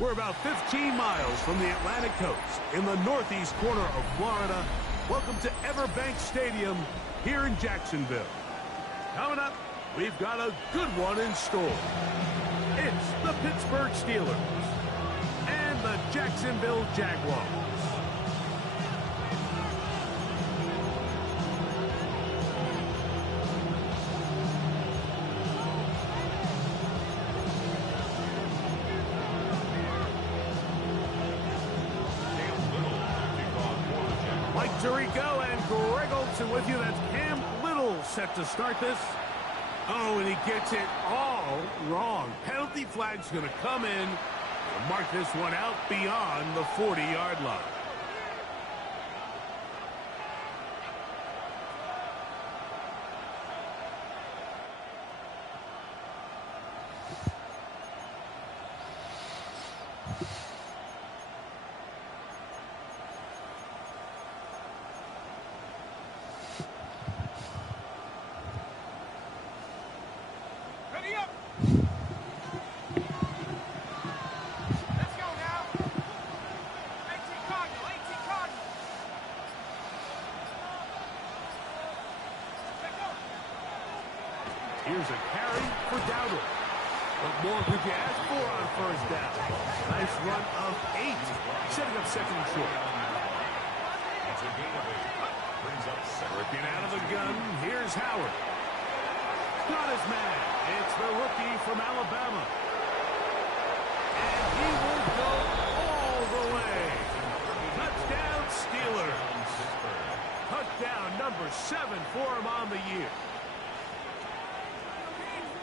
We're about 15 miles from the Atlantic coast in the northeast corner of Florida. Welcome to Everbank Stadium here in Jacksonville. Coming up, we've got a good one in store. It's the Pittsburgh Steelers and the Jacksonville Jaguars. Tirico and Greg Olsen with you. That's Cam Little set to start this. Oh, and he gets it all wrong. Penalty flag's going to come in to mark this one out beyond the 40-yard line. Here's a carry for Dowdle. What more could you ask for on first down? Nice run of 8, setting up second and short. Working out of the gun, here's Howard. Got his man. It's the rookie from Alabama. And he will go all the way. Touchdown Steelers. Touchdown number 7 for him on the year.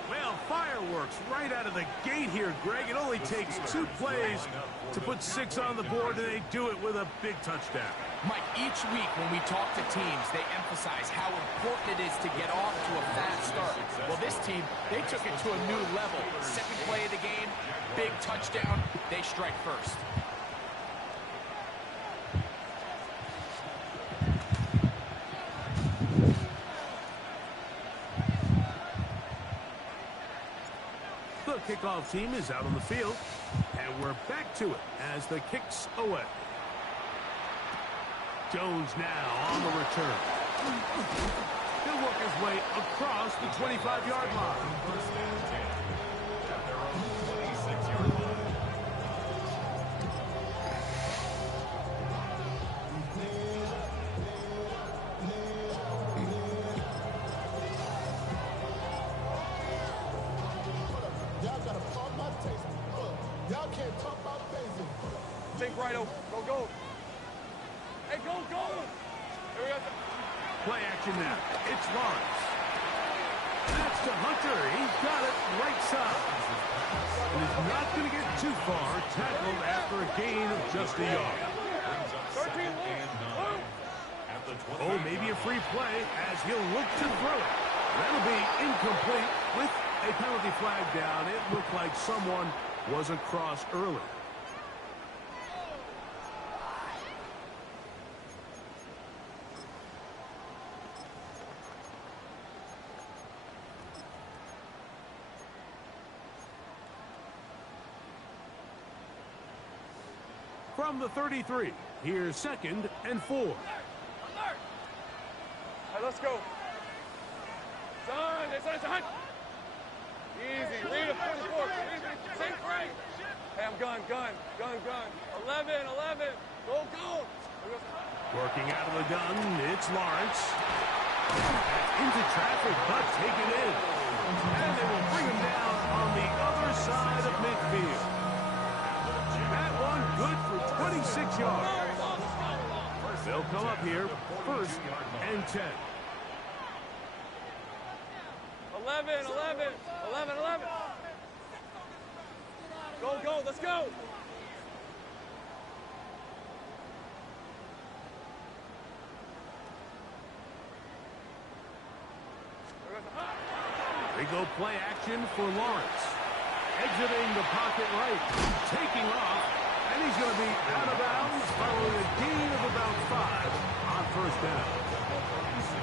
Well, fireworks right out of the gate here, Greg. It only takes 2 plays to put 6 on the board, and they do it with a big touchdown. Mike, each week when we talk to teams, they emphasize how important it is to get off to a fast start. Well, this team, they took it to a new level. Second play of the game, big touchdown, they strike first. The kickoff team is out on the field, and we're back to it as the kick's away. Jones now on the return. He'll work his way across the 25-yard line. Y'all can't talk about basic. Think right over. Go, go. Hey, go, go. Here we go. Play action now. It's Lawrence. That's to Hunter. He's got it right side. And he's not going to get too far. Tackled after a gain of just a yard. 13, Oh, maybe a free play as he'll look to throw it. That'll be incomplete with a penalty flag down. It looked like someone was across early. From the 33, here's 2nd and 4. Alert! All right, let's go. Son, it's a hunt. Easy. Read a 44. Same frame. Hey, I'm gun. 11. Go. Working out of the gun, it's Lawrence. Into traffic, but taken in. And they will bring him down on the other side of midfield. That one good for 26 yards. They'll come up here, 1st and 10. 11. Go, let's go. They go play action for Lawrence. Exiting the pocket right, taking off, and he's going to be out of bounds following a gain of about 5 on 1st down.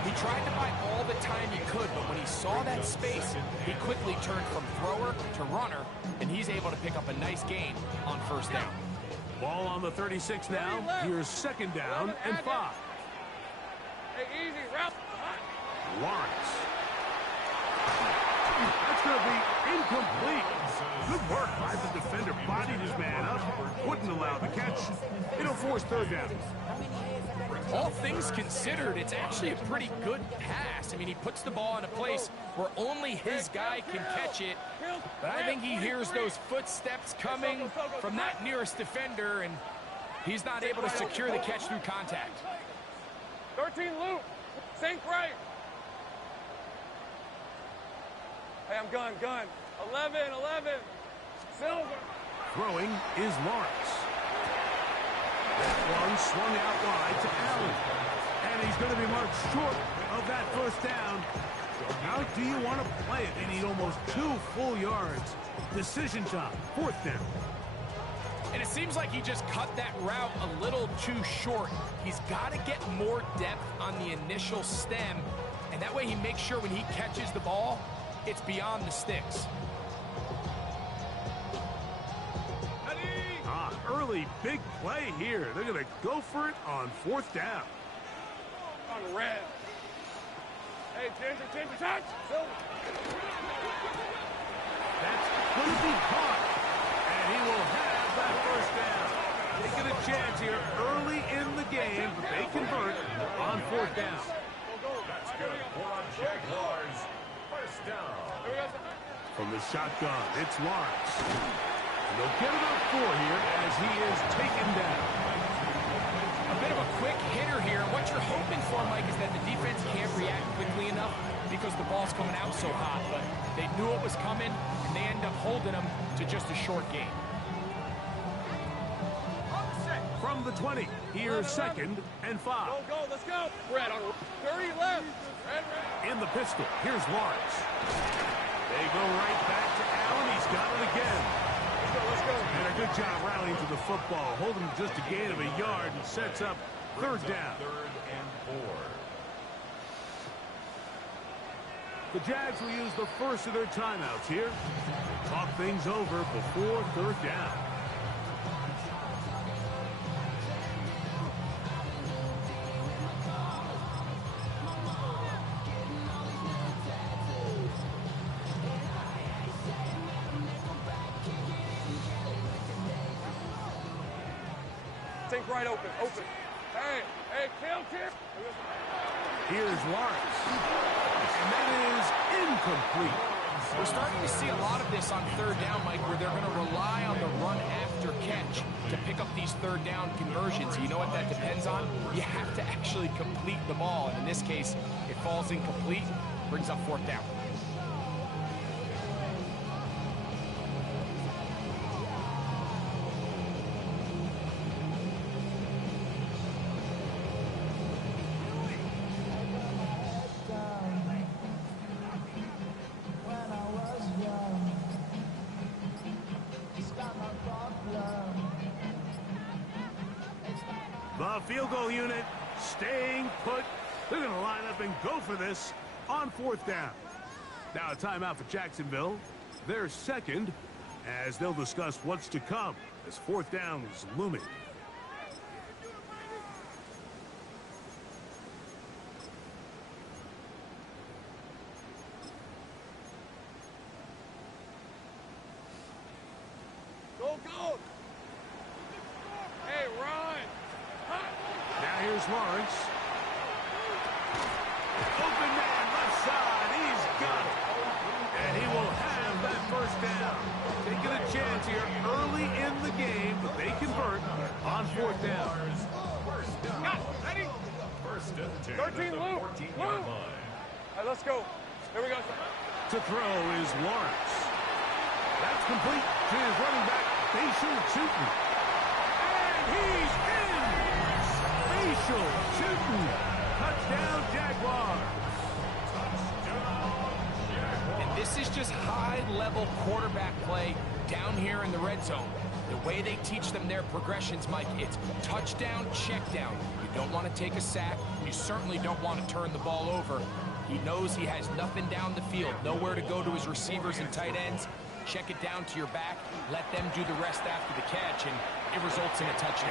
He tried to buy all the time he could, but when he saw that space, he quickly turned from thrower to runner, and he's able to pick up a nice gain on first down. Ball on the 36 now. Here's second down and 5. Hey, easy, route. Lawrence. That's going to be incomplete. Good work by the defender. Bodied his man up. Wouldn't allow the catch. It'll force third down. All things considered, it's actually a pretty good pass. I mean, he puts the ball in a place where only his guy can catch it. But I think he hears those footsteps coming from that nearest defender, and he's not able to secure the catch through contact. 13 loop. Sink right. Hey, I'm gun. 11. Silver. Throwing is Lawrence. That one swung out wide to Allen. And he's going to be marked short of that first down. How do you want to play it? They need almost 2 full yards. Decision time. Fourth down. And it seems like he just cut that route a little too short. He's got to get more depth on the initial stem, and that way he makes sure when he catches the ball, it's beyond the sticks. Early big play here. They're going to go for it on fourth down. On red. Hey, Ginger, touch. Silver. That's going to be caught. And he will have that first down. Taking a chance here early in the game, but they convert on fourth down. That's good for Jaguars. First down. From the shotgun, it's Lawrence. And they'll get about 4 here as he is taken down. A bit of a quick hitter here. What you're hoping for, Mike, is that the defense can't react quickly enough because the ball's coming out so hot. But they knew it was coming, and they end up holding them to just a short gain. From the 20, here's second and 5. Go, let's go. Red on 30 left. Red. In the pistol, here's Lawrence. They go right back to Allen. He's got it again. Let's go. And a good job rallying to the football, holding just a gain of a yard and sets up third down. Third and 4. The Jags will use the first of their timeouts here. Talk things over before third down. Sink right open. Hey, kill. Here's Lawrence. And that is incomplete. We're starting to see a lot of this on third down, Mike, where they're going to rely on the run after catch to pick up these third down conversions. You know what that depends on? You have to actually complete the ball. And in this case, it falls incomplete, brings up fourth down. The field goal unit staying put. They're going to line up and go for this on fourth down. Now a timeout for Jacksonville. They're second as they'll discuss what's to come as fourth down is looming. Go. Hey, Ron. Now here's Lawrence. Open man, left side. He's got it. And he will have that first down. Taking a chance here early in the game, but they convert on fourth down. Ready? First and 10 13 at the loop. 14-yard line. All right, let's go. Here we go. To throw is Lawrence. That's complete to his running back, Facial Chutin. And he's in! Facial Chutin. Touchdown, Jaguars. And this is just high-level quarterback play down here in the red zone. The way they teach them their progressions, Mike, it's touchdown, check down. You don't want to take a sack. You certainly don't want to turn the ball over. He knows he has nothing down the field, nowhere to go to his receivers and tight ends. Check it down to your back, let them do the rest after the catch, and it results in a touchdown.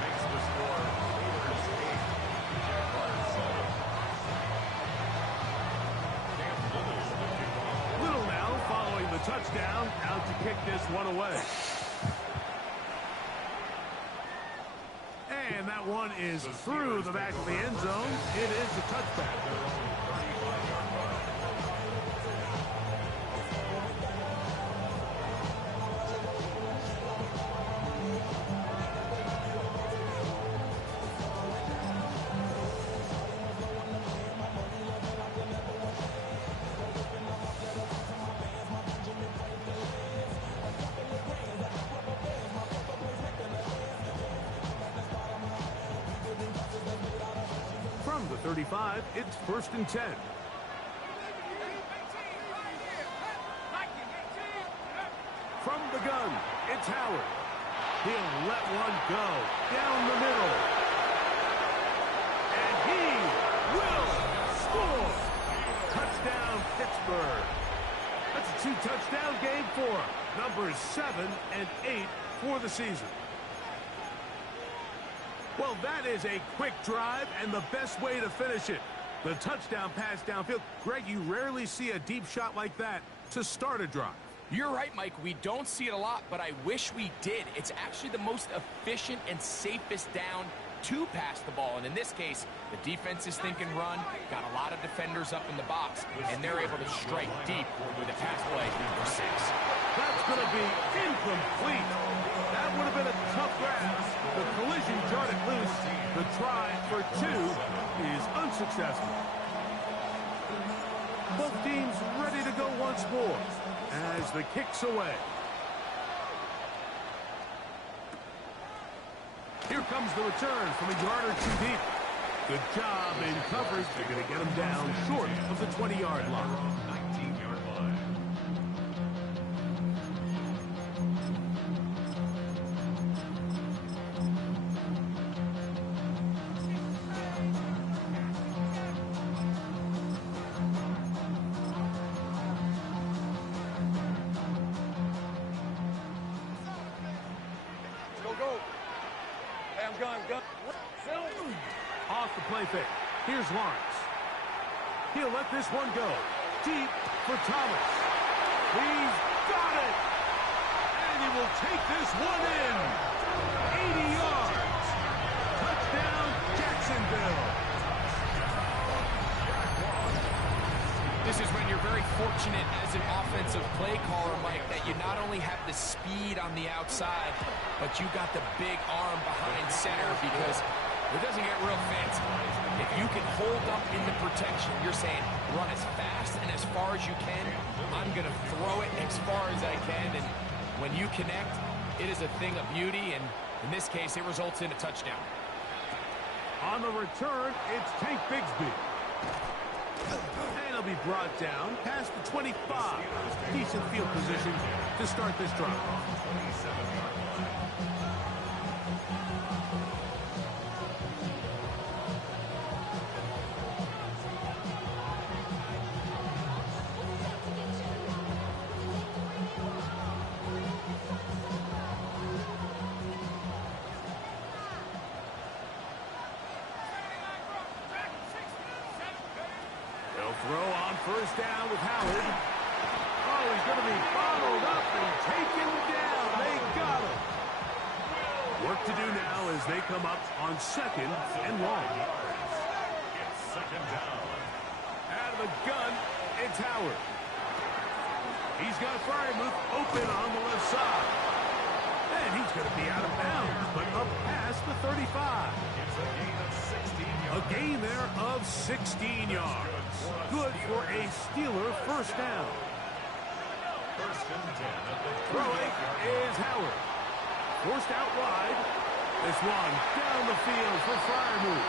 Makes the score Raiders 8, Jaguars 7. Little now following the touchdown, out to kick this one away. And that one is through the back of the end zone. It is a touchback. From the 35, it's 1st and 10. From the gun, it's Howard. He'll let one go down the middle. And he will score. Touchdown, Pittsburgh. That's a 2-touchdown game for him. Numbers 7 and 8 for the season. Well, that is a quick drive and the best way to finish it. The touchdown pass downfield. Greg, you rarely see a deep shot like that to start a drive. You're right, Mike. We don't see it a lot, but I wish we did. It's actually the most efficient and safest down to pass the ball. And in this case, the defense is thinking run, got a lot of defenders up in the box, and they're able to strike deep with a pass play for 6. That's going to be incomplete. That would have been a tough grab. The collision jarred it loose. The try for 2 is unsuccessful. Both teams ready to go once more as the kick's away. Here comes the return from a yard or 2 deep. Good job in coverage. They're going to get him down short of the 20-yard line. 19-yard line. Go. Hey, I'm gun. Off the play fake. Here's Lawrence. He'll let this one go. Deep for Thomas. He's got it. And he will take this one in. 80 yards. Touchdown, Jacksonville. This is when you're very fortunate as an offensive play caller, Mike, that you not only have the speed on the outside, but you got the big arm behind center, because it doesn't get real fancy. If you can hold up in the protection, you're saying run as fast and as far as you can. I'm going to throw it as far as I can, and when you connect, it is a thing of beauty, and in this case, it results in a touchdown. On the return, it's Tank Bigsby. And he'll be brought down past the 25. Decent field position to start this drive. Throw on 1st down with Howard. Oh, he's going to be followed up and taken down. They got him. Work to do now as they come up on 2nd and long. It's 2nd down. Out of the gun, it's Howard. He's got Fryermuth open on the left side. And he's going to be out of bounds, but up past the 35. It's a gain of 16 yards. A gain there of 16 yards. Good for a Steeler 1st down. 1st and 10 at the Throwing is Howard. Forced out wide. This one down the field for Fryermuth.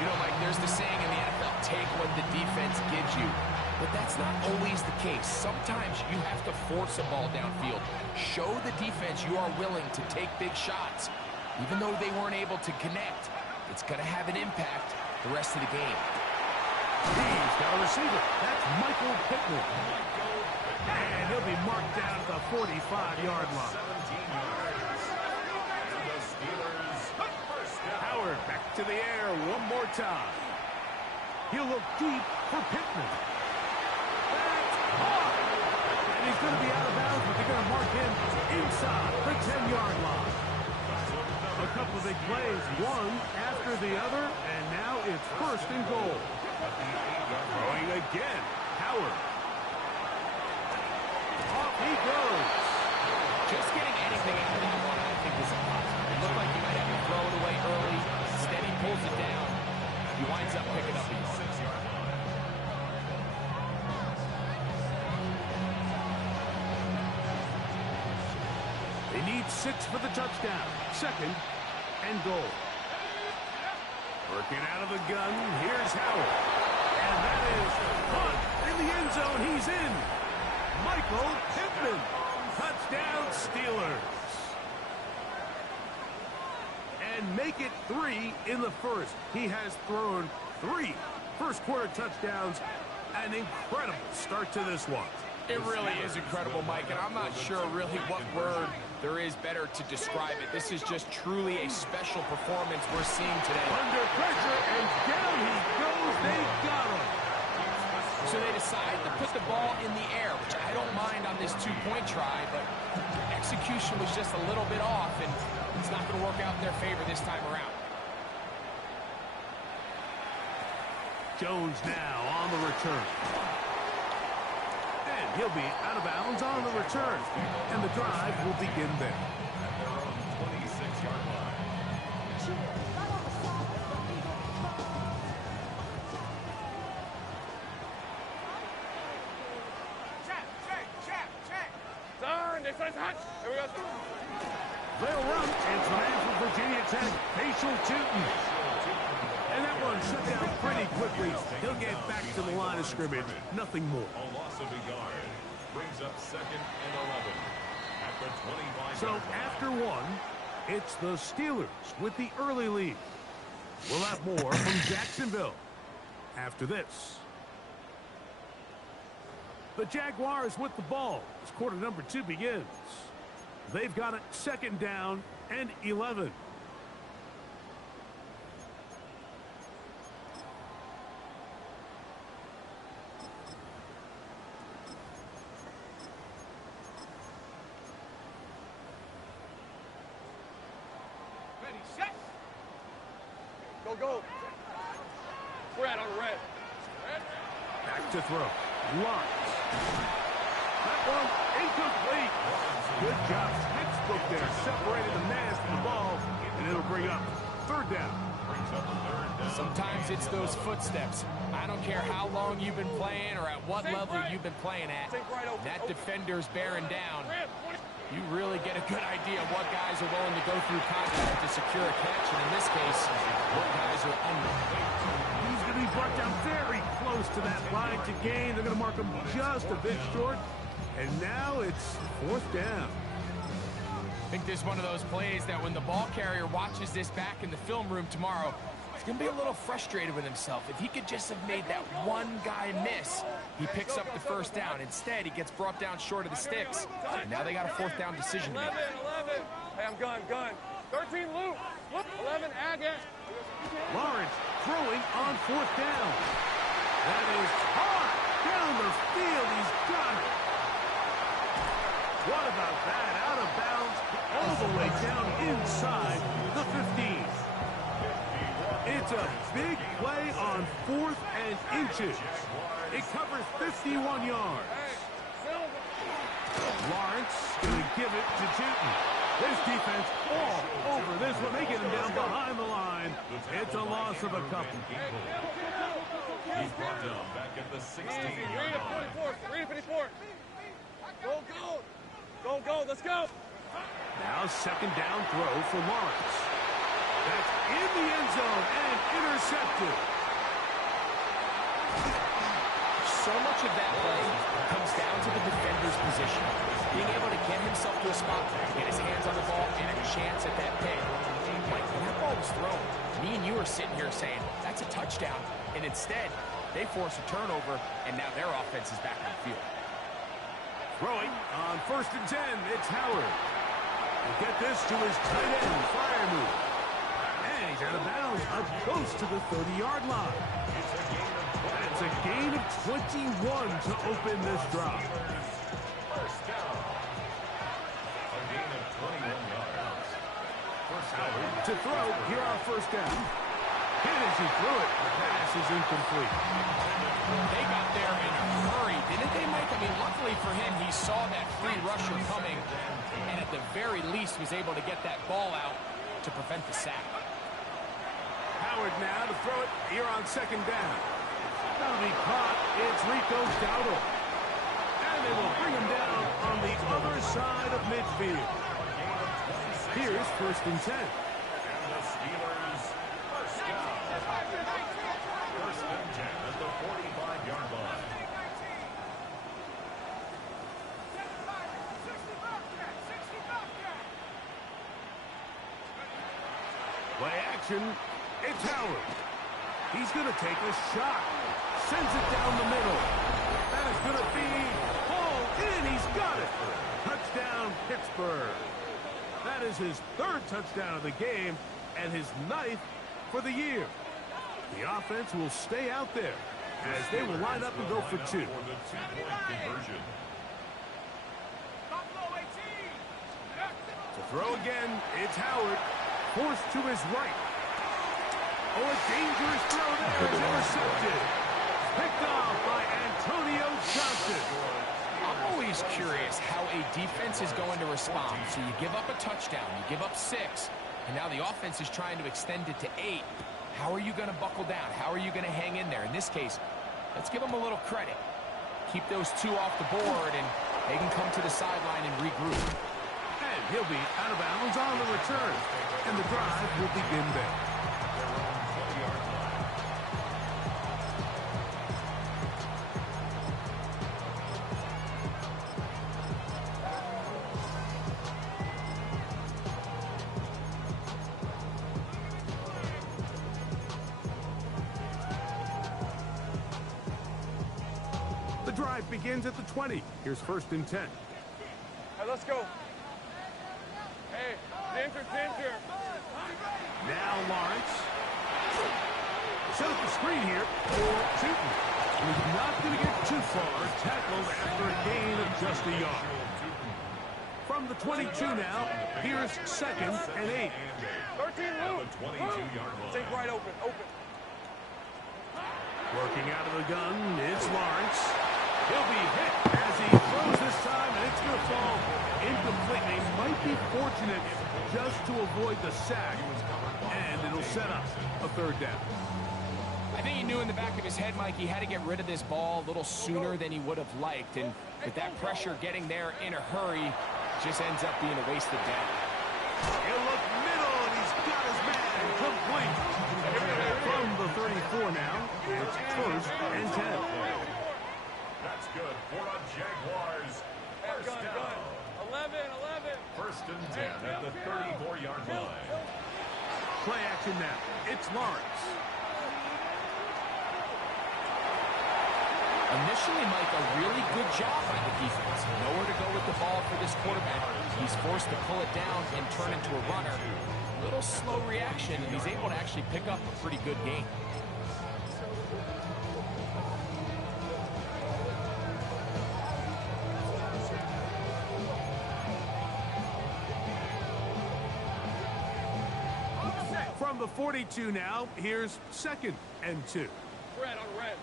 You know, Mike, there's the saying in the NFL, take what the defense gives you. But that's not always the case. Sometimes you have to force a ball downfield. Show the defense you are willing to take big shots. Even though they weren't able to connect, it's going to have an impact the rest of the game. He's got a receiver. That's Michael Pittman. And he'll be marked down at the 45-yard line. 17 yards. And the Steelers first down. Howard back to the air one more time. He'll look deep for Pittman. That's caught. And he's going to be out of bounds, but they're going to mark him inside the 10-yard line. A couple of big plays, one after the other, and now it's first and goal. Throwing again, Howard. Off he goes. Just getting anything out of that one, I think, is impossible. It looked like he might have to throw it away early. Instead, he pulls it down. He winds up picking up a 6-yard line. They need 6 for the touchdown. Second and goal. Working out of the gun, here's Howard. And that is caught in the end zone. He's in. Michael Pittman. Touchdown, Steelers. And make it 3 in the first. He has thrown 3 first-quarter touchdowns. An incredible start to this one. It really is incredible, Mike, and I'm not sure really what word there is better to describe it. This is just truly a special performance we're seeing today. Under pressure, and down he goes. They got him. So they decide to put the ball in the air, which I don't mind on this two-point try, but execution was just a little bit off, and it's not going to work out in their favor this time around. Jones now on the return. And he'll be out of bounds on the return. And the drive will begin there. At their own 26-yard line. Turn, defense, hot. Here we go. They'll run. It's the man from Virginia Tech, Facial Tootin. And that one shut down pretty quickly. He'll get back to the line of scrimmage. Nothing more. A loss of a yard. Brings up 2nd and 11. At the 25. So after one, it's the Steelers with the early lead. We'll have more from Jacksonville after this. The Jaguars with the ball as quarter number 2 begins. They've got it 2nd down and 11. Ready, set. Go. Red on red. Back to throw. Lawrence. That one incomplete. Good job. Textbook there. Separated the man from the ball. And it'll bring up 3rd down. Brings up 3rd down. Sometimes it's those footsteps. I don't care how long you've been playing or at what level you've been playing at. That defender's bearing down. You really get a good idea of what guys are willing to go through contact to secure a catch, and in this case, what guys are under. He's going to be brought down very close to that line to gain. They're going to mark him just a bit short. And now it's 4th down. I think this is one of those plays that when the ball carrier watches this back in the film room tomorrow, he's going to be a little frustrated with himself. If he could just have made that one guy miss, he picks up the 1st down. Instead, he gets brought down short of the sticks. And now they got a 4th down decision to make. 11. Hey, I'm gun. 13 loop. 11 Agate. Lawrence throwing on 4th down. That is hard down the field. He's got it. What about that? Out of bounds all the way down inside the 15. It's a big play on 4th and inches. It covers 51 yards. Lawrence going to give it to Tootin. This defense all over this one. They get him down behind the line. It's a loss of a couple. He's brought down back at the 16-yard line. Read it, 54. Go, let's go. Now 2nd down throw for Lawrence. That's in the end zone and intercepted. So much of that play comes down to the defender's position. Being able to get himself to a spot, get his hands on the ball, and a chance at that pick. Mike, when that ball was thrown, me and you are sitting here saying, that's a touchdown. And instead, they force a turnover, and now their offense is back on the field. Throwing on 1st and 10, it's Howard. He'll get this to his tight end, Freiermuth. And he's out of bounds, up close to the 30-yard line. That's a gain of 21 to open this drive. First down. A gain of 21 yards. Howard to throw. Here on 1st down. Hit as he threw it. The pass is incomplete. They got there in a hurry, didn't they, Mike? I mean, luckily for him, he saw that free rusher coming, and at the very least was able to get that ball out to prevent the sack. Howard now to throw it here on 2nd down. That'll be caught. It's Rico Dowdle. And they will bring him down on the other side of midfield. Here's 1st and 10. And the Steelers, first down. 1st and 10 at the 45-yard line. Play action. It's Howard. He's going to take a shot. Sends it down the middle. That is going to be hauled in. He's got it. Touchdown, Pittsburgh. That is his 3rd touchdown of the game and his 9th for the year. The offense will stay out there as they will line up and go for 2. For the 2-point conversion. To throw again, it's Howard. Forced to his right. Oh, a dangerous throw there is intercepted. Picked off by Antonio Johnson. I'm always curious how a defense is going to respond. So you give up a touchdown, you give up 6, and now the offense is trying to extend it to 8. How are you going to buckle down? How are you going to hang in there? In this case, let's give them a little credit. Keep those 2 off the board, and they can come to the sideline and regroup. And he'll be out of bounds on the return. And the drive will begin there. The drive begins at the 20. Here's 1st and 10. All right, let's go. Hey, danger. Now Lawrence. Set up the screen here for Tootin. He's not going to get too far. Tackled after a gain of just a yard. From the 22 now, here's 2nd and 8. 13, move. 22-yard line. Take right open. Working out of the gun, it's Lawrence. He'll be hit as he throws this time, and it's going to fall incomplete. He might be fortunate just to avoid the sack, and it'll set up a 3rd down. I think he knew in the back of his head, Mike, he had to get rid of this ball a little sooner than he would have liked. And with that pressure getting there in a hurry, just ends up being a wasted down. He'll look middle, and he's got his man complete. From the 34 now, it's 1st and 10. That's good for the Jaguars. First down. 11. 1st and 10 at the 34-yard line. Play action now. It's Lawrence. Initially, Mike, a really good job by the defense. Nowhere to go with the ball for this quarterback. He's forced to pull it down and turn into a runner. A little slow reaction, and he's able to actually pick up a pretty good gain. From the 42 now, here's 2nd and 2. Red on red.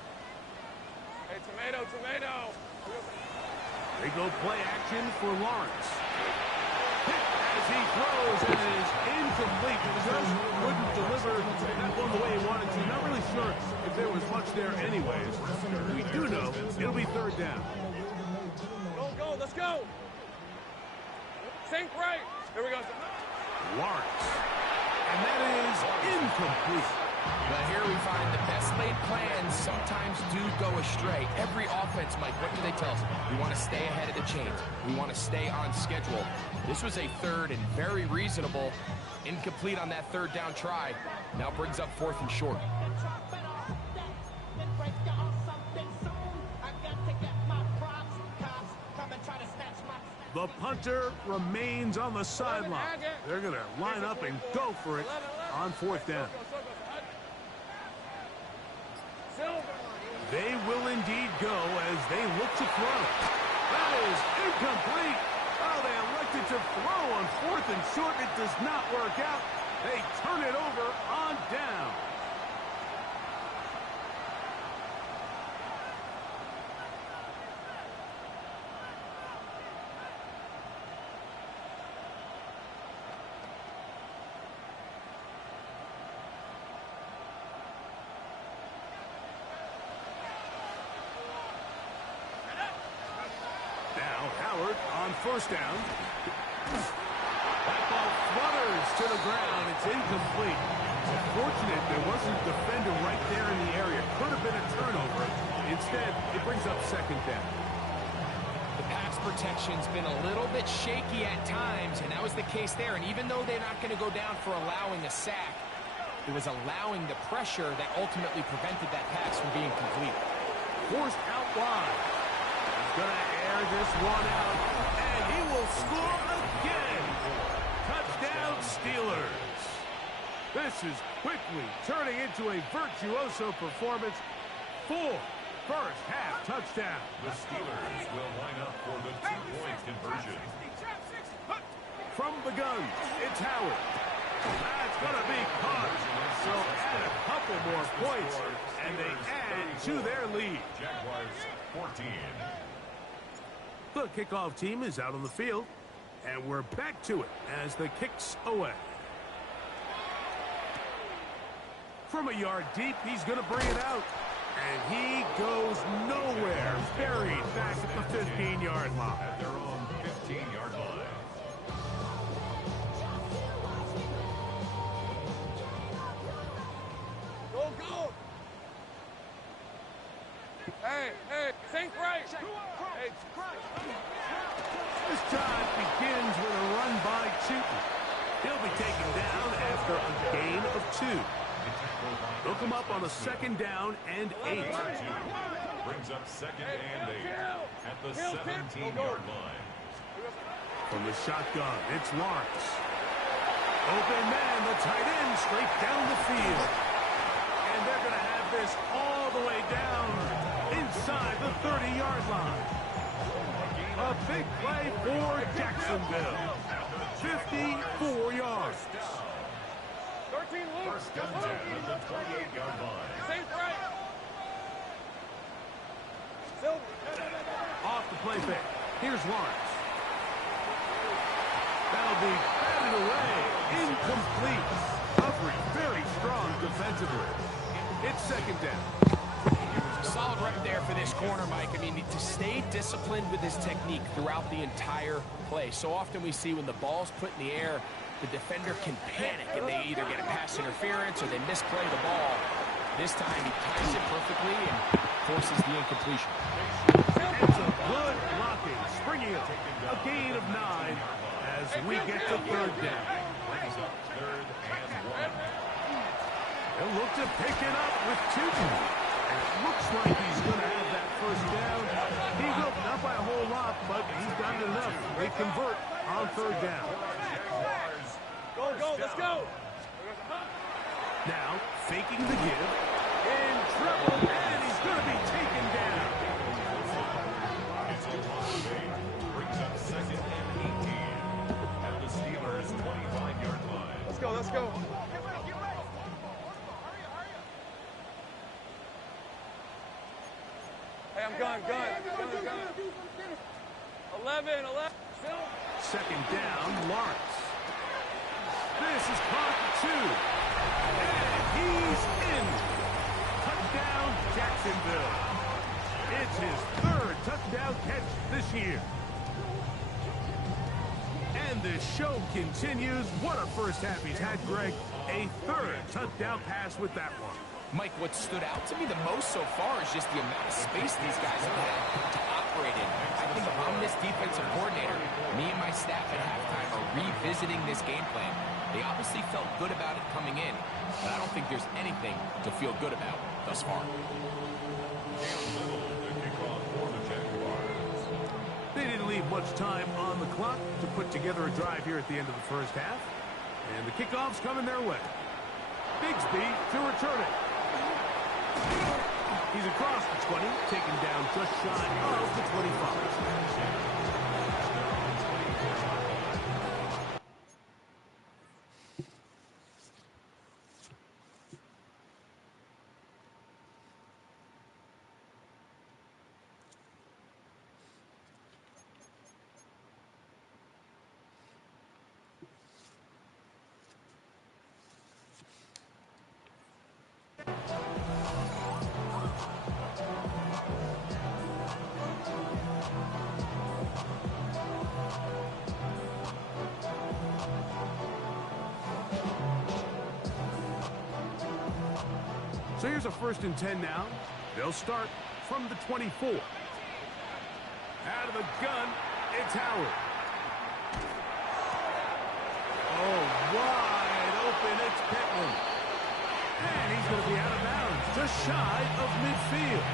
Hey, tomato. They go play action for Lawrence. Hit as he throws, and it is incomplete. Just couldn't deliver that one the way he wanted to. Not really sure if there was much there anyways. We do know it'll be 3rd down. Go, let's go. Sink right. There we go. Lawrence. And that is incomplete. But here we find the best laid plans sometimes sometimes do go astray. Every offense, Mike, what do they tell us? We want to stay ahead of the chains. We want to stay on schedule. This was a third and very reasonable. Incomplete on that third down try. Now brings up 4th and short. The punter remains on the sideline. They're going to line up and go for it on 4th down. They will indeed go as they look to throw. That is incomplete. Oh, they elected to throw on 4th and short. It does not work out. They turn it over on down. On 1st down. That ball flutters to the ground. It's incomplete. Unfortunate there wasn't a defender right there in the area. Could have been a turnover. Instead, it brings up 2nd down. The pass protection's been a little bit shaky at times, and that was the case there. And even though they're not going to go down for allowing a sack, it was allowing the pressure that ultimately prevented that pass from being complete. Forced out wide. He's going to air this one out, and he will score again. Touchdown, Steelers. This is quickly turning into a virtuoso performance. 4 first-half touchdowns. The Steelers will line up for the 2-point conversion. From the gun, it's Howard. That's going to be caught. So add a couple more points, and they add to their lead. Jaguars 14. The kickoff team is out on the field, and we're back to it as the kick's away. From a yard deep, he's going to bring it out, and he goes nowhere. Buried back at the 15-yard line. At their own 15-yard line. Go, go! Hey, think right! Hey, This drive begins with a run by Chuton. He'll be taken down after a gain of 2. They'll come up on a 2nd down and 8. Brings up 2nd and 8 at the 17-yard line. From the shotgun, it's Lawrence. Open man, the tight end, straight down the field. And they're going to have this all the way down inside the 30-yard line. A big play for Jacksonville. 54 yards. 13 loose. First and 10 at the 28-yard line. Think right. Silver. Off the play fake. Here's Lawrence. That'll be batted away. Incomplete. Covering very strong defensively. It's 2nd down. Solid rep there for this corner, Mike. I mean, to stay disciplined with his technique throughout the entire play. So often we see when the ball's put in the air, the defender can panic, and they either get a pass interference or they misplay the ball. This time he times it perfectly and forces the incompletion. It's a good blocking, springing up. A gain of 9 as we get to 3rd down. Brings up 3rd and 1. They'll look to pick it up with Chuton. And it looks like he's going to have that 1st down. He will, not by a whole lot, but he's done enough. They convert on 3rd down. Go, let's go. Now, faking the give. In trouble, and he's going to be taken down. It's a toss fake. Brings up 2nd and 18 at the Steelers' 25-yard line. Let's go. Hey, I'm gun. 11. 2nd down, Lawrence. This is caught 2. And he's in. Touchdown, Jacksonville. It's his 3rd touchdown catch this year. And the show continues. What a first half he's had, Greg. A 3rd touchdown pass with that one. Mike, what stood out to me the most so far is just the amount of space these guys have had to operate in. I think if I'm this defensive coordinator, me and my staff at halftime are revisiting this game plan. They obviously felt good about it coming in, but I don't think there's anything to feel good about thus far. They didn't leave much time on the clock to put together a drive here at the end of the first half. And the kickoff's coming their way. Bigsby to return it. He's across the 20, taken down just shy of the 25. So here's a 1st and 10 now. They'll start from the 24. Out of the gun, it's Howard. Oh, wide open, it's Pittman. And he's going to be out of bounds, just shy of midfield.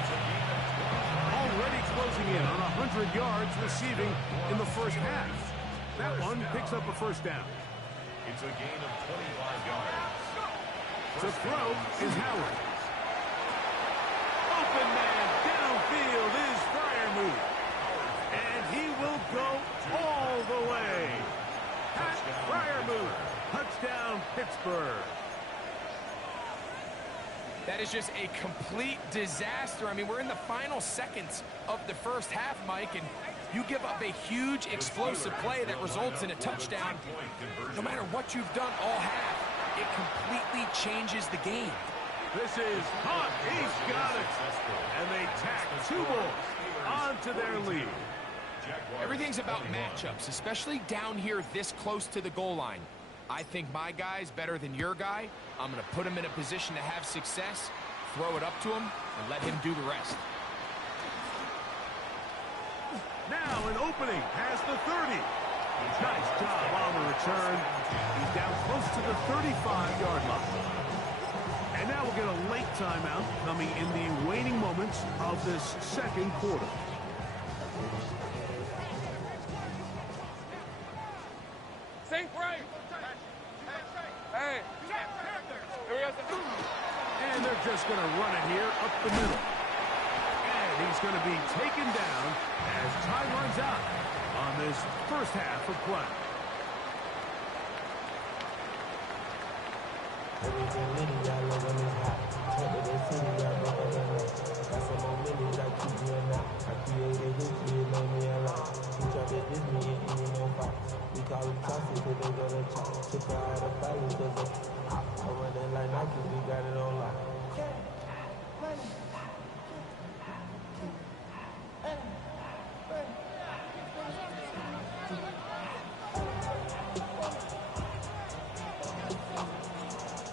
Already closing in on 100 yards receiving in the first half. That one picks up a 1st down. It's a gain of 25 yards. To throw is Howard. Open man downfield is Freiermuth. And he will go all the way. Pat Freiermuth. Touchdown, Pittsburgh. That is just a complete disaster. I mean, we're in the final seconds of the first half, Mike, and you give up a huge explosive play that results in a touchdown. No matter what you've done all half, it completely changes the game. This is caught. He's got it. And they tack 2 more onto their lead. Everything's about matchups, especially down here this close to the goal line. I think my guy's better than your guy. I'm going to put him in a position to have success, throw it up to him, and let him do the rest. Now an opening past the 30. Nice job on the return. He's down close to the 35-yard line. And now we'll get a late timeout coming in the waning moments of this 2nd quarter. Sink right. Hey. Here we go. And they're just going to run it here up the middle. And he's going to be taken down as time runs out on this first half of play.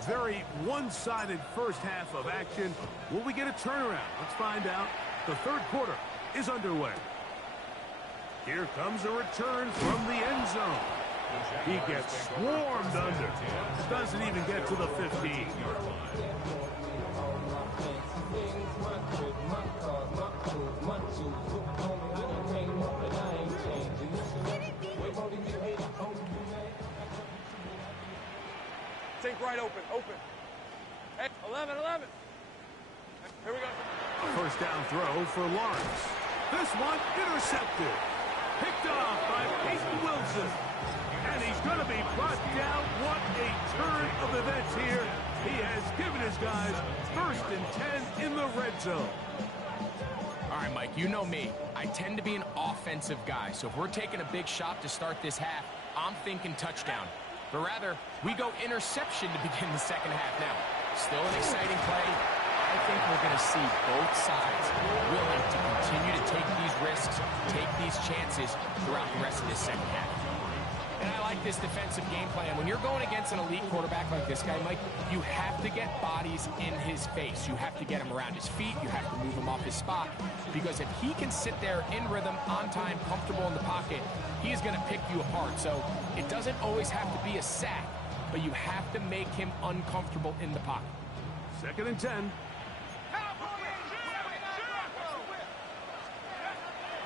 Very one-sided first half of action. Will we get a turnaround? Let's find out. The 3rd quarter is underway. Here comes a return from the end zone. He gets swarmed under. Doesn't even get to the 15. Sink right open. Hey, 11. Here we go. A 1st down throw for Lawrence. This one intercepted. Picked off by Peyton Wilson. And he's going to be brought down. What a turn of events here. He has given his guys 1st and 10 in the red zone. All right, Mike, you know me. I tend to be an offensive guy, so if we're taking a big shot to start this half, I'm thinking touchdown. But rather, we go interception to begin the 2nd half. Now, still an exciting play. I think we're going to see both sides willing to continue to take these risks, take these chances throughout the rest of this 2nd half. And I like this defensive game plan. When you're going against an elite quarterback like this guy, Mike, you have to get bodies in his face. You have to get him around his feet. You have to move him off his spot. Because if he can sit there in rhythm, on time, comfortable in the pocket, he's going to pick you apart. So it doesn't always have to be a sack, but you have to make him uncomfortable in the pocket. 2nd and 10.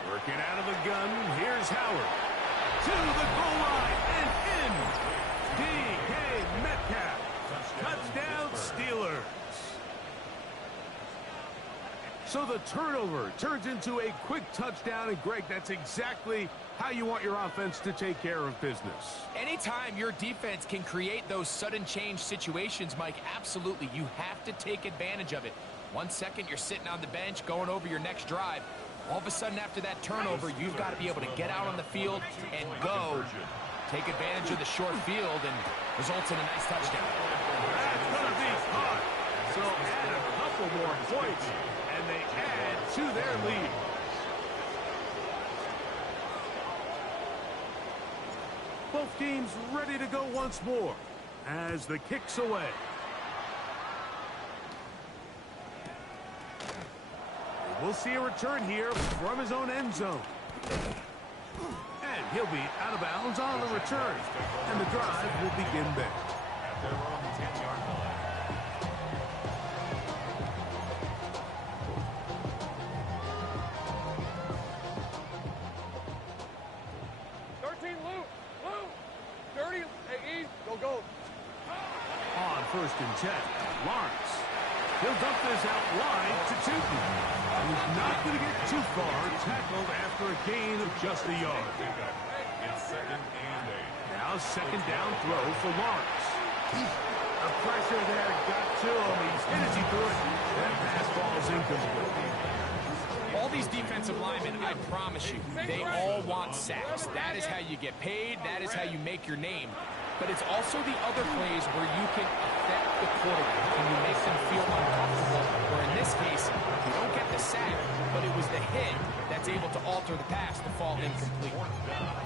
Working out of the gun, here's Howard. To the goal line and in. DK Metcalf. Touchdown Steelers. So the turnover turns into a quick touchdown, and Greg, that's exactly how you want your offense to take care of business. Anytime your defense can create those sudden change situations, Mike, absolutely, you have to take advantage of it. 1 second, you're sitting on the bench, going over your next drive. All of a sudden, after that turnover, you've got to be able to get out on the field and go. Take advantage of the short field, and results in a nice touchdown. That's going to be caught. So add a couple more points, and they add to their lead. Both teams ready to go once more as the kick's away. We'll see a return here from his own end zone. And he'll be out of bounds on the return. And the drive will begin there. At their own 10-yard line. 13, Luke. Luke. 30. Hey, Eve. Go. On 1st and 10, Lawrence. He'll dump this out wide to Tootin. He's not going to get too far, tackled after a gain of just a yard. It's 2nd and 8. Now 2nd down throw for Lawrence. The pressure there got to him. He's hit as he threw it. That pass ball's incomplete. All these defensive linemen, I promise you, they all want sacks. That is how you get paid. That is how you make your name. But it's also the other plays where you can affect the quarterback and you make them feel uncomfortable, where in this case, you don't get the sack, but it was the hit that's able to alter the pass to fall incomplete.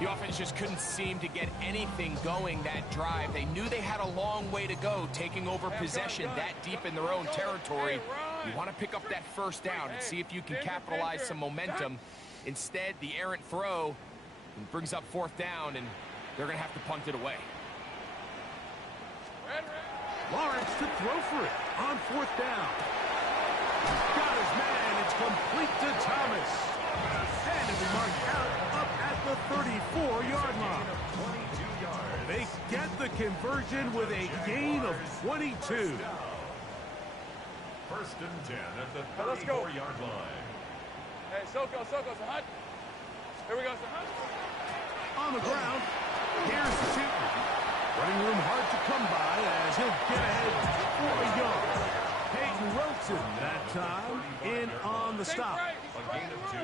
The offense just couldn't seem to get anything going that drive. They knew they had a long way to go, taking over possession that deep in their own territory. You want to pick up that 1st down and see if you can capitalize some momentum. Instead, the errant throw brings up 4th down, and they're going to have to punt it away. Lawrence to throw for it on 4th down. Got his man. It's complete to Thomas. And it'll be marked out up at the 34-yard line. 22 yards. They get the conversion with a gain of 22. 1st and 10 at the Let's go. 34-yard line. Hey, Soko, Sahut. Here we go, Sahut. On the ground, here's Tootin. Running room hard to come by as he'll get ahead for a yard. Peyton Rosen that time in on the stop. A gain of 2.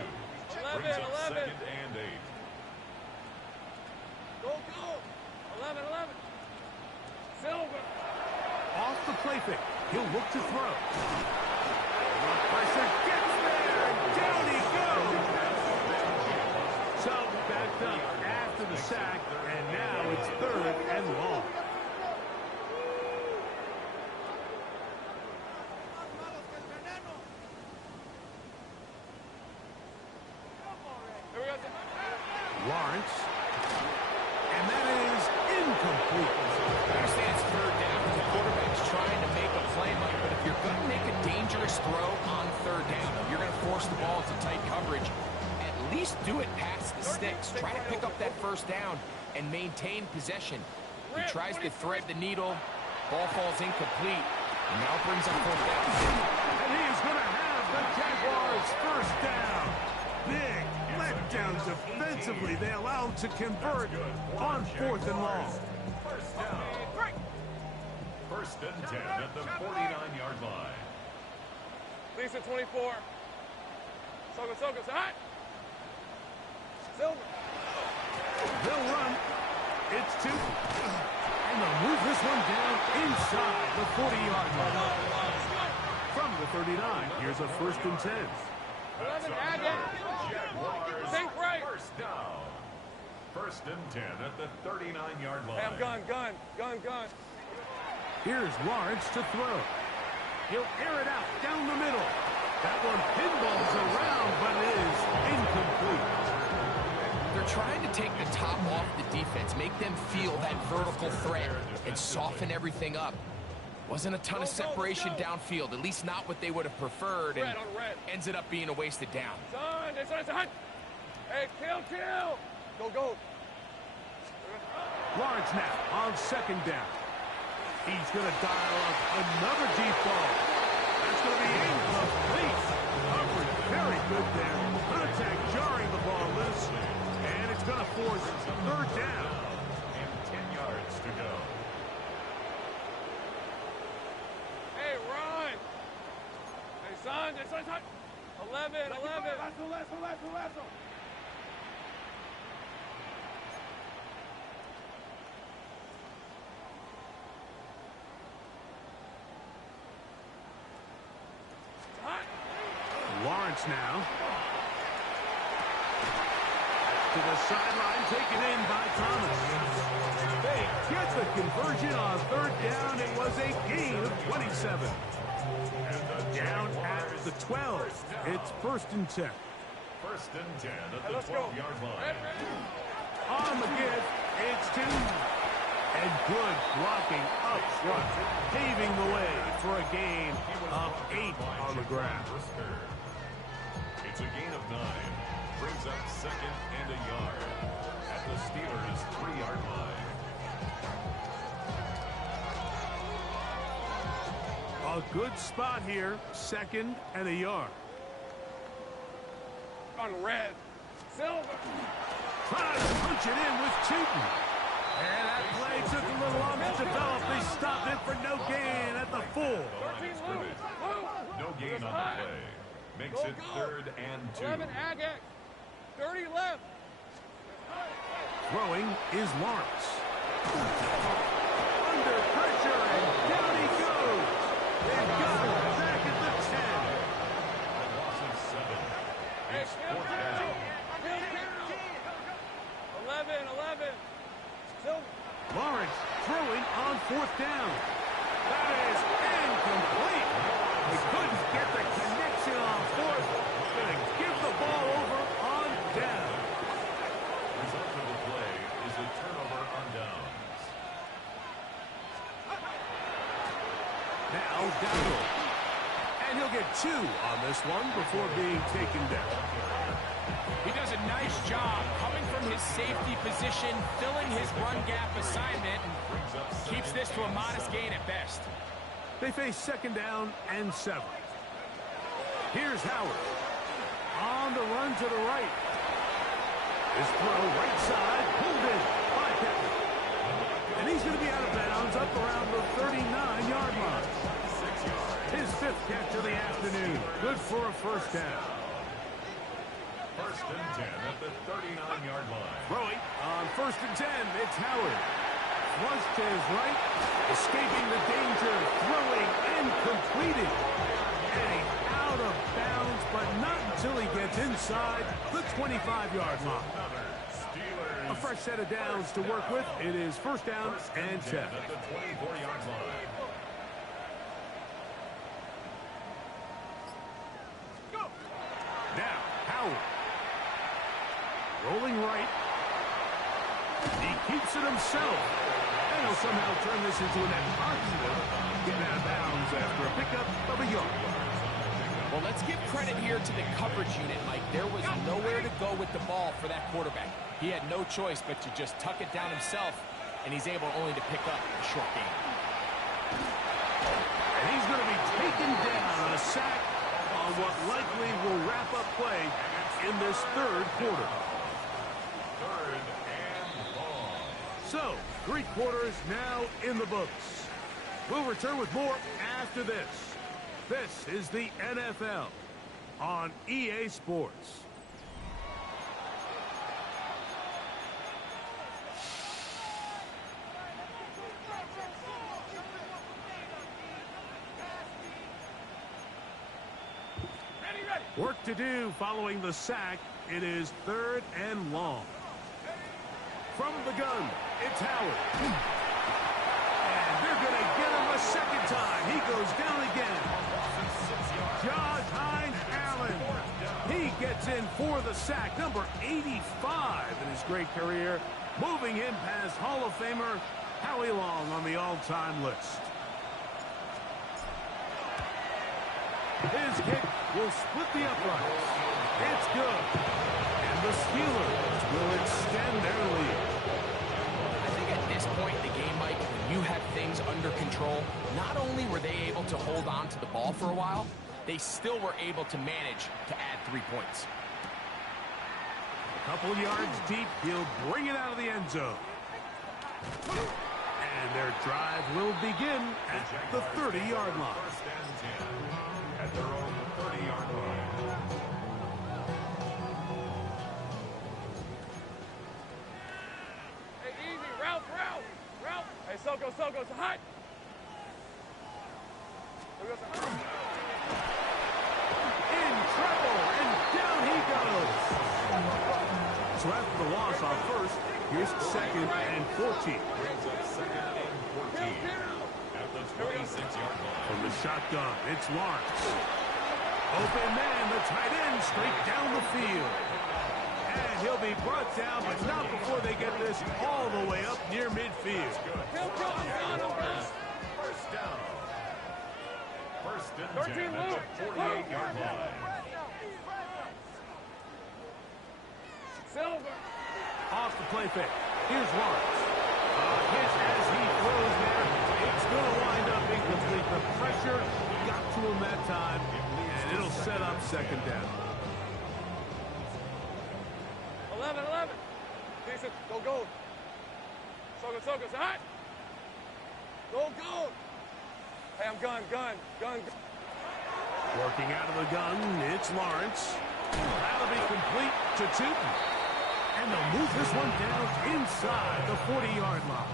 11. 2nd and 8. Go. 11. Silver. Off the play fake. He'll look to throw. Pressure gets there, and down he goes. So backed up after the sack, and now it's 3rd and long. Here we go, Sahut. Lawrence. And that is incomplete. I understand it's 3rd down because the quarterback's trying to make a play, Mike, but if you're going to make a dangerous throw on 3rd down, you're going to force the ball into tight coverage, at least do it past the sticks. Try to pick up that 1st down and maintain possession. He tries to thread the needle. Ball falls incomplete. And now brings up 4th down. And he's going to have the Jaguars 1st down. Big letdown defensively. They allow him to convert on 4th and long. 1st down. 1st and 10 at the 49-yard line. Lisa, 24. Soko, Sahut. Silver. They'll run. It's Tootin. And they'll move this one down inside the 40-yard line. From the 39, here's a 1st and 10. 11. Jaguars. Think right. 1st down. First and 10 at the 39-yard line. Hey, I'm gun. Here's Lawrence to throw. He'll air it out down the middle. That one pinballs around, but it is incomplete. They're trying to take the top off the defense, make them feel that vertical threat, and soften everything up. Wasn't a ton of separation downfield, at least not what they would have preferred, and ends up being a wasted down. Son. Hey, kill. Go. Lawrence now on second down. He's going to dial up another deep ball. That's going to be incomplete. Coverage very good there. Contact jarring the ball loose. And it's going to force third down. And 10 yards to go. Hey, run. Hey, son. 11. Lazo. Lawrence now. To the sideline, taken in by Thomas. They get the conversion on third down. It was a gain of 27. Down at the 12. It's first and 10. First and 10 at the 12-yard line. On the give, it's 2. And good blocking up front, paving the way for a gain of 8 on the ground. It's a gain of 9. Brings up second and a yard at the Steelers' 3-yard line. A good spot here, second and a yard. On red. Silver. Tries to punch it in with Cheaton. And that play took a little longer to develop. They stopped it for no gain at the 4. No gain on the play. Makes it third and 2. 11 Agate. 30 left. Throwing is Lawrence. Under pressure, and down he goes. They've got him back at the 10. A loss of 7. It's fourth down. 11. Silver. Lawrence throwing on fourth down. That is incomplete. They couldn't get the connection on fourth. Going to give the ball over on down. Result of the play is a turnover on downs. Now Dowdle. And he'll get 2 on this one before being taken down. He does a nice job coming from his safety position, filling his run gap assignment, and keeps this to a modest gain at best. They face second down and 7. Here's Howard. On the run to the right. His throw right side, pulled in by Petty. And he's going to be out of bounds up around the 39-yard line. His 5th catch of the afternoon. Good for a first down. First and 10 at the 39-yard line. Throwing on first and 10, it's Howard. Flush to his right, escaping the danger, throwing and completing. And he's out of bounds, but not until he gets inside the 25-yard line. A fresh set of downs to work with. It is first down and 10. At the 24-yard line. Now, Howard. Rolling right. He keeps it himself. And he'll somehow turn this into a net positive. Getting out of bounds after a pickup of a yard. Well, let's give credit here to the coverage unit, Mike. There was nowhere to go with the ball for that quarterback. He had no choice but to just tuck it down himself, and he's able only to pick up a short gain. And he's going to be taken down on a sack on what likely will wrap up play in this third quarter. Third and long. So, 3 quarters now in the books. We'll return with more after this. This is the NFL on EA Sports. Work to do following the sack. It is third and long. from the gun. It's Howard. And they're going to get him a second time. He goes down again. Josh Hines Allen. He gets in for the sack. Number 85 in his great career. Moving him past Hall of Famer Howie Long on the all-time list. His kick will split the uprights. It's good. And the Steelers will extend their lead. I think at this point in the game, Mike, when you have things under control, not only were they able to hold on to the ball for a while, they still were able to manage to add 3 points. A couple yards deep, he'll bring it out of the end zone. And their drive will begin at the 30-yard line. First and 10 at their own 30-yard line. Hey, easy. Route. Hey, Soko, it's hot. In trouble, and down he goes. So after the loss on first, here's second and 14. Brings up second and 14 at the 26-yard line. From the shotgun, it's Lawrence. Open man, the tight end, straight down the field. And he'll be brought down, but not before they get this all the way up near midfield. First down. First and 10 at the 48-yard line. Silver. Off the play fake. Here's Lawrence. Hits as he throws there. It's going to wind up incomplete. The pressure got to him that time, and it'll set up second down. 11. Decent. Go gold. Soko, it's hot. Go gold. Hey, I'm gun. Working out of the gun, it's Lawrence. That'll be complete to Tootin. And they'll move this one down inside the 40-yard line.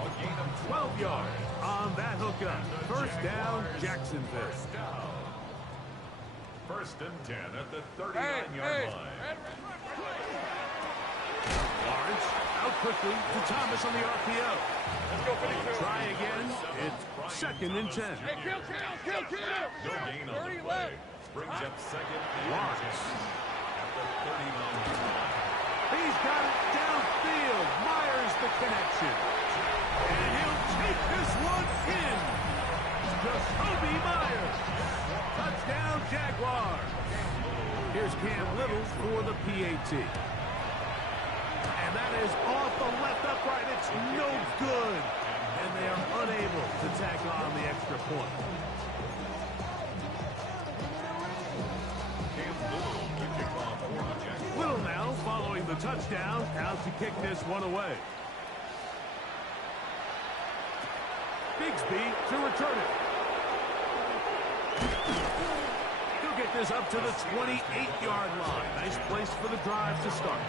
A gain of 12 yards on that hookup. First down, Jacksonville. First and 10 at the 39-yard line. Lawrence out quickly to Thomas on the RPO. Let's go 52. Try again. It's second and 10. Hey, kill. No gain on the 30 play. left. Brings up second and 10 Lawrence. at the 39-yard line. He's got it downfield. Myers the connection. And he'll take this one in. Jacoby Myers. Touchdown, Jaguars. Here's Cam Little for the PAT. And that is off the left upright. It's no good. And they are unable to tack on the extra point. Little now following the touchdown, out to kick this one away. Bigsby to return it. He'll get this up to the 28-yard line. Nice place for the drive to start.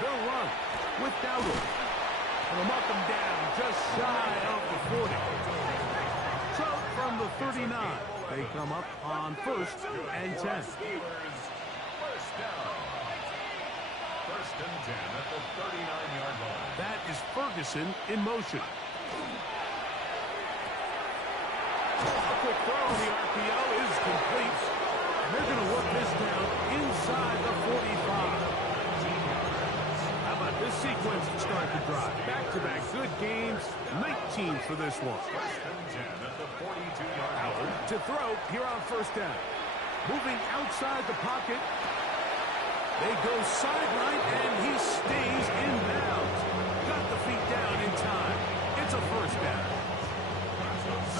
They'll run with Dowdle. And they'll mark him down just shy of the 40. So from the 39, they come up on first and 10. First down. First and 10 at the 39-yard line. That is Ferguson in motion. A quick throw on the RPO is complete. And they're going to work this down inside the 45. How about this sequence to start the drive? Back-to-back good games, 19 for this one. First and 10 at the 42-yard Howard line. to throw here on first down. Moving outside the pocket. They go sideline, and he stays in bounds. Got the feet down in time. It's a first down.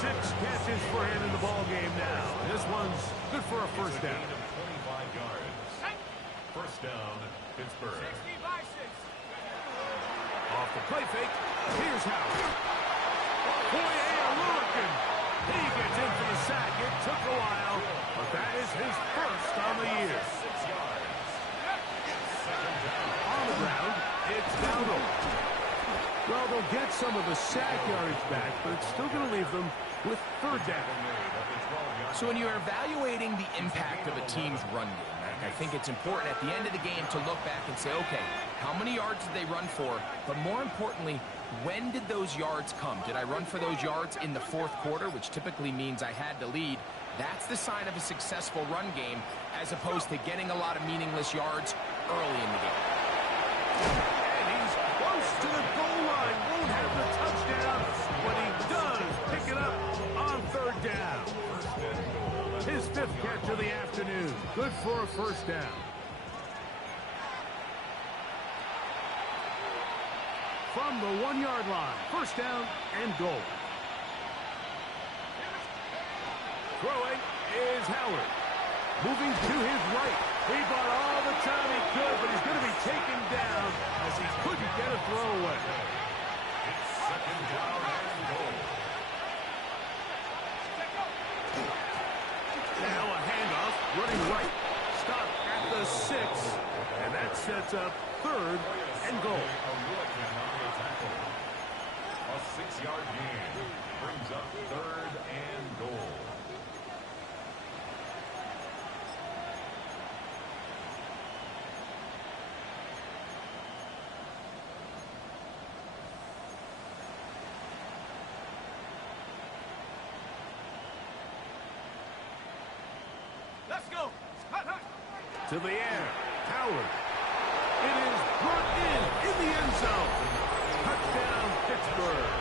6 catches for him in the ball game now. This one's good for a first down. Gain of 25 yards. First down, Pittsburgh. Off the play fake, here's Howard. Boy, Lurkin. He gets in for the sack. It took a while, but that is his some of the sack yardage back, but it's still going to leave them with third down. So when you're evaluating the impact of a team's run game, I think it's important at the end of the game to look back and say, okay, how many yards did they run for? But more importantly, when did those yards come? Did I run for those yards in the fourth quarter, which typically means I had to lead? That's the sign of a successful run game, as opposed to getting a lot of meaningless yards early in the game. And he's close to the goal line. Won't have the touchdown, but he does pick it up on third down. His fifth catch of the afternoon. Good for a first down. From the 1-yard line, first down and goal. Throwing is Howard. Moving to his right. He bought all the time he could, but he's going to be taken down as he couldn't get a throw away. It's second down and goal. Now a handoff, running right. Stop at the 6, and that sets up third and goal. A 6-yard gain brings up third and goal. Let's go. To the air, Howard. It is brought in the end zone. Touchdown, Pittsburgh.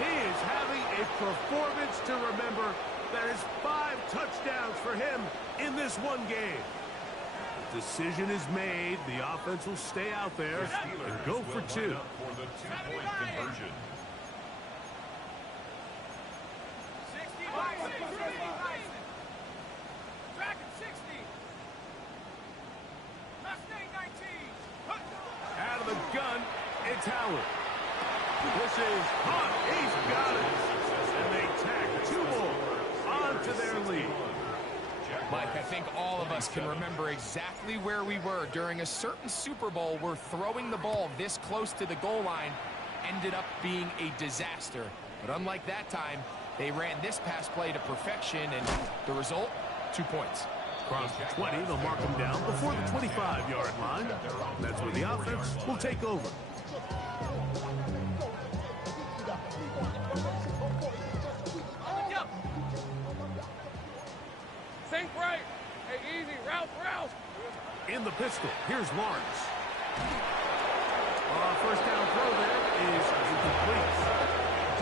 He is having a performance to remember. That is 5 touchdowns for him in this one game. The decision is made. The offense will stay out there and go for 2. For the 2-point conversion. 60, 60. Track at 60. Mustang 19. Out of the gun, it's Howard. This is hot. He's got it. And they tack 2 more onto their lead. Mike, I think all of us can remember exactly where we were during a certain Super Bowl where throwing the ball this close to the goal line ended up being a disaster. But unlike that time, they ran this pass play to perfection, and the result, 2 points. Across the 20, they'll mark him down before the 25-yard line. That's where the offense will take over. Sink right. Hey, easy. Route. In the pistol, here's Lawrence. First down throw there is incomplete.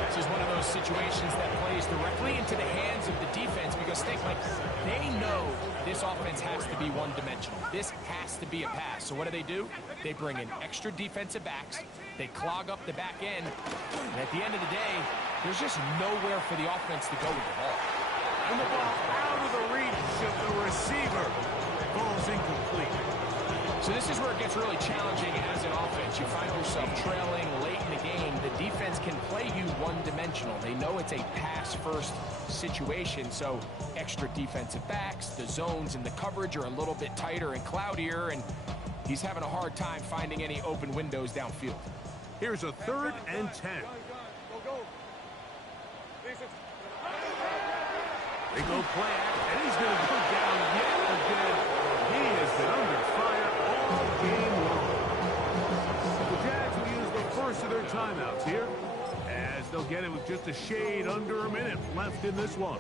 This is one of those situations that plays directly into the hands of the defense because think like they know this offense has to be one-dimensional. This has to be a pass. So what do? They bring in extra defensive backs. They clog up the back end. And at the end of the day, there's just nowhere for the offense to go with the ball. And the ball out of the reach of the receiver. Ball's incomplete. So this is where it gets really challenging as an offense. You find yourself trailing late in the game. The defense can play you one-dimensional. They know it's a pass-first situation, so extra defensive backs, the zones and the coverage are a little bit tighter and cloudier, and he's having a hard time finding any open windows downfield. Here's a 3rd and 10. Go. They go play action, and he's going to go down yet again. He has been under fire all game long. The Jags will use the first of their timeouts here, as they'll get it with just a shade under a minute left in this one.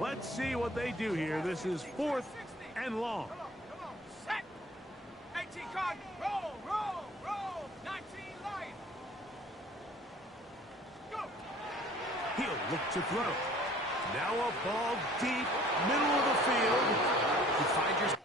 Let's see what they do here. This is 4th and long. Come on. Set. 18 card. Roll. 19 light. Go. He'll look to throw. Now a ball deep, middle of the field. You find yourself.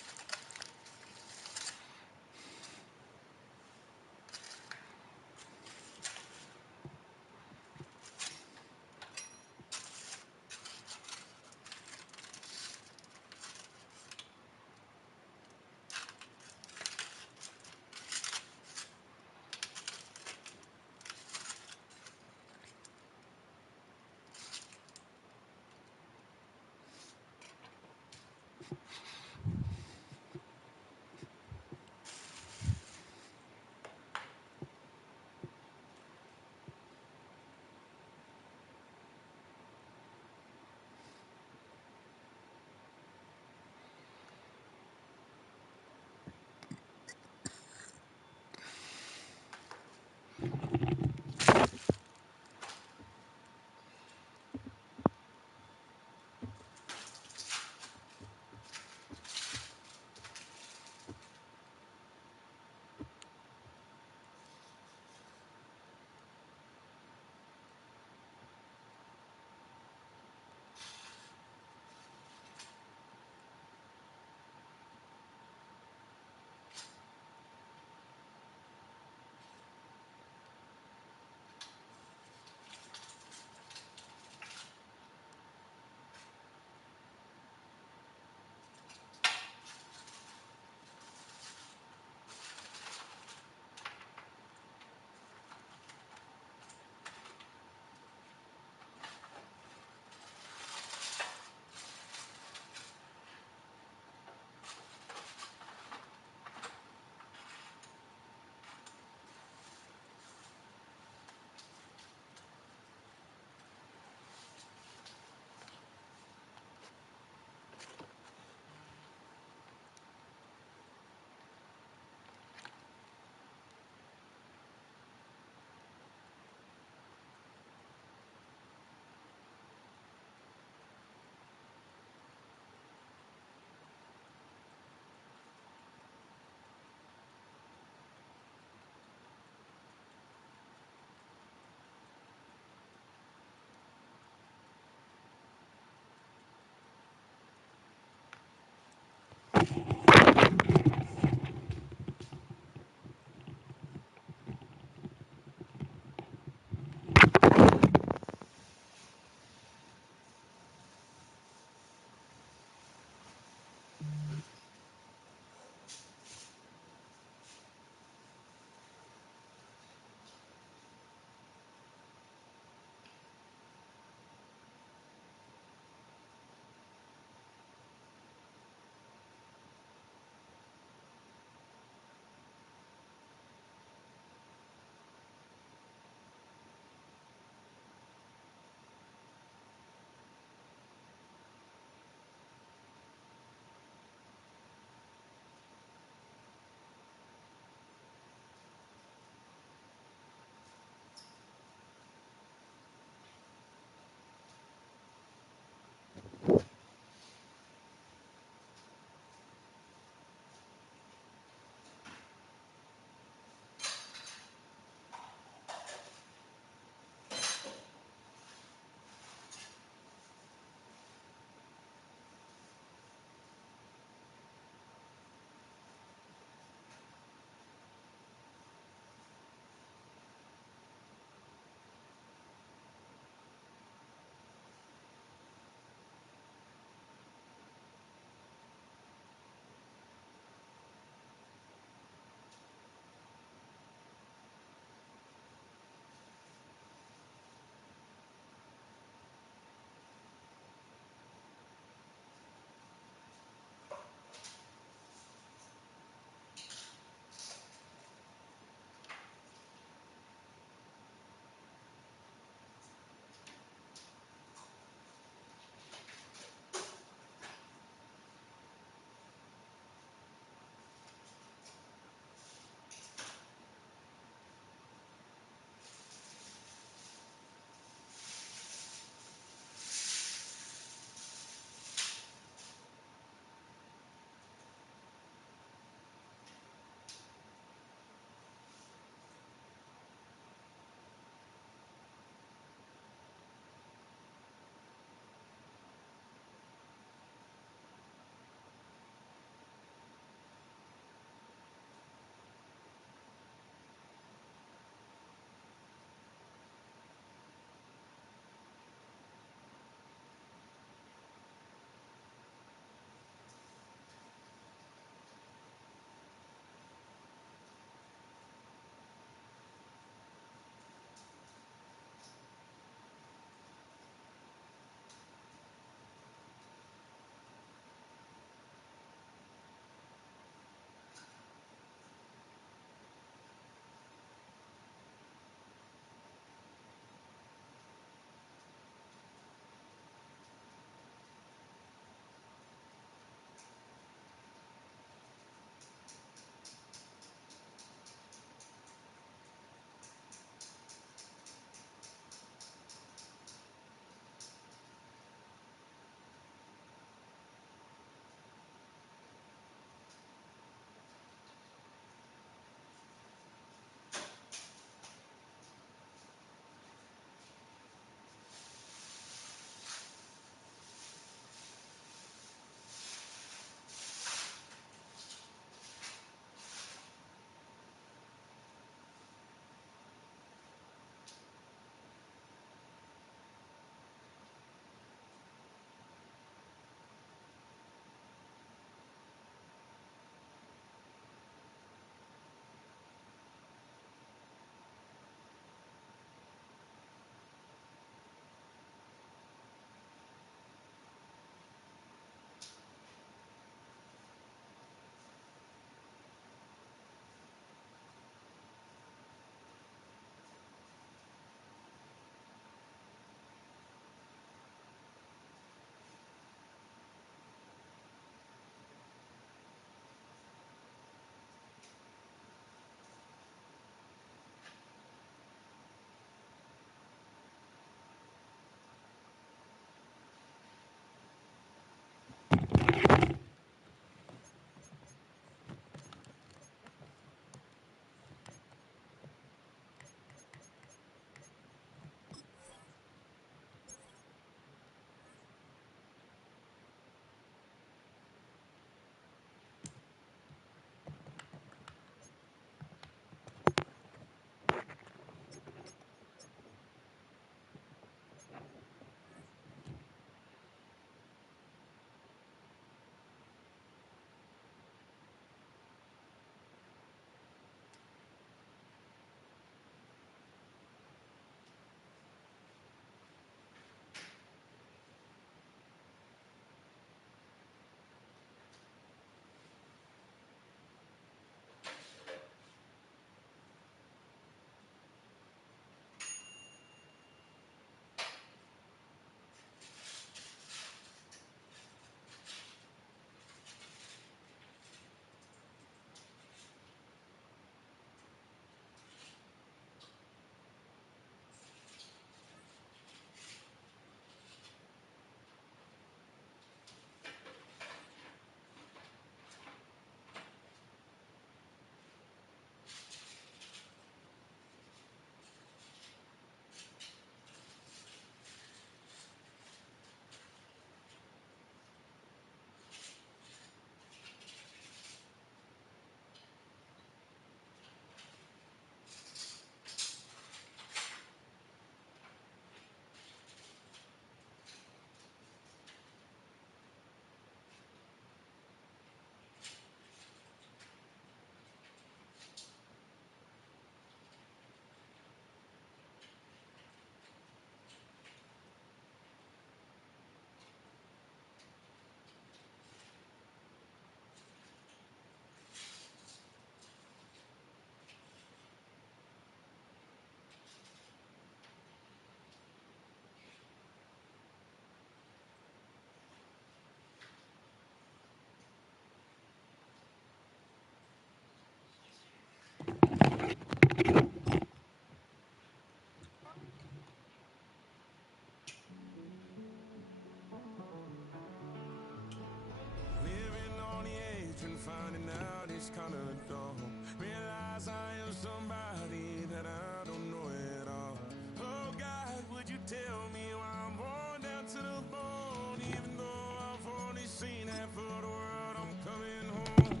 somebody that I don't know at all. Oh God, would you tell me why I'm worn down to the bone? Even though I've only seen half of the world, I'm coming home.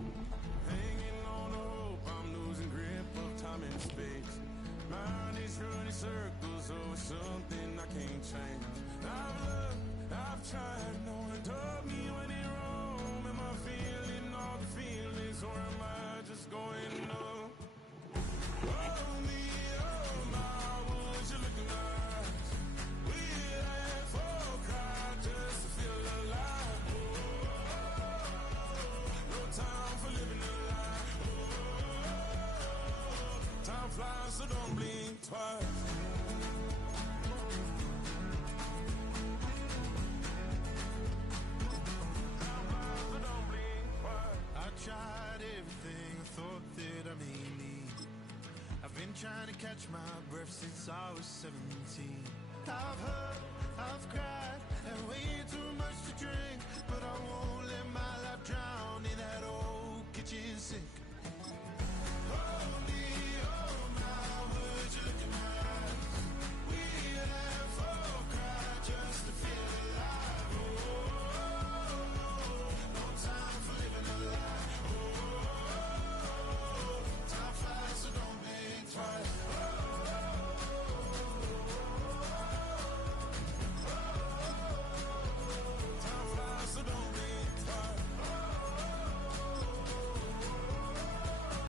Hanging on the hope, I'm losing grip of time and space. Mind is running circles over something I can't change. I've looked, I've tried, no one told me when it wrong. Am I feeling all the feelings, or am I just going numb? Oh me, oh my, would you look in my eyes? We laugh or cry just to feel alive. Oh, no time for living a lie. Oh, time flies, so don't blink twice. Tried everything I thought that I may need. I've been trying to catch my breath since I was 17. I've hurt, I've cried, and way too much to drink, but I won't let my life drown in that old kitchen sink.